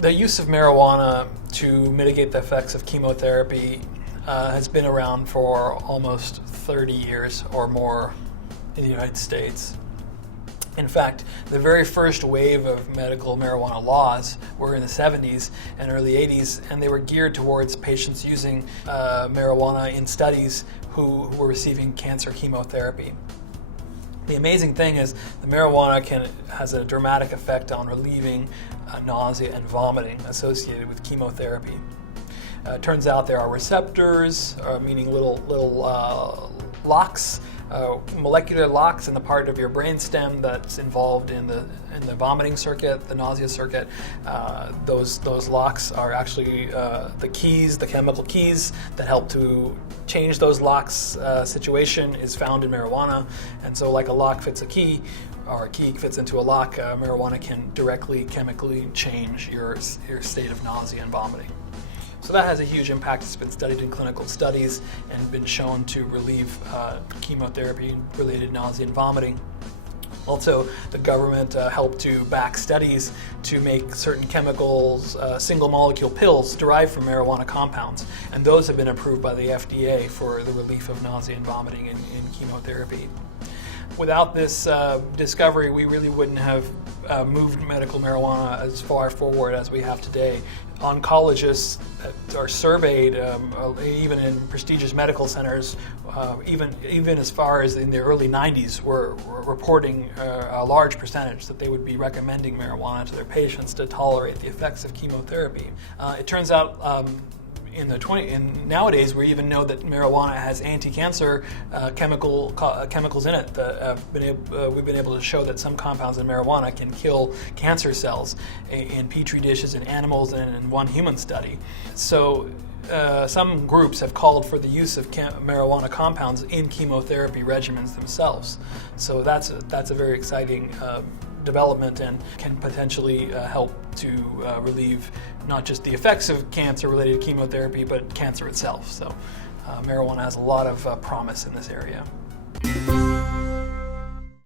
The use of marijuana to mitigate the effects of chemotherapy has been around for almost 30 years or more in the United States. In fact, the very first wave of medical marijuana laws were in the 70s and early 80s, and they were geared towards patients using marijuana in studies who were receiving cancer chemotherapy. The amazing thing is the marijuana has a dramatic effect on relieving nausea and vomiting associated with chemotherapy. It turns out there are receptors, meaning little locks, molecular locks in the part of your brainstem that's involved in the vomiting circuit, the nausea circuit. Those locks are actually the keys, the chemical keys that help to change those locks. Situation is found in marijuana, and so like a lock fits a key, or a key fits into a lock, marijuana can directly chemically change your state of nausea and vomiting. So that has a huge impact. It's been studied in clinical studies and been shown to relieve chemotherapy-related nausea and vomiting. Also, the government helped to back studies to make certain chemicals, single molecule pills derived from marijuana compounds, and those have been approved by the FDA for the relief of nausea and vomiting in chemotherapy. Without this discovery, we really wouldn't have moved medical marijuana as far forward as we have today. Oncologists are surveyed, even in prestigious medical centers, even as far as in the early 90s, were reporting a large percentage that they would be recommending marijuana to their patients to tolerate the effects of chemotherapy. It turns out nowadays we even know that marijuana has anti-cancer chemicals in it. We've been able to show that some compounds in marijuana can kill cancer cells in petri dishes in animals and in one human study. So some groups have called for the use of marijuana compounds in chemotherapy regimens themselves. So that's a very exciting development and can potentially help to relieve not just the effects of cancer-related chemotherapy, but cancer itself. So marijuana has a lot of promise in this area.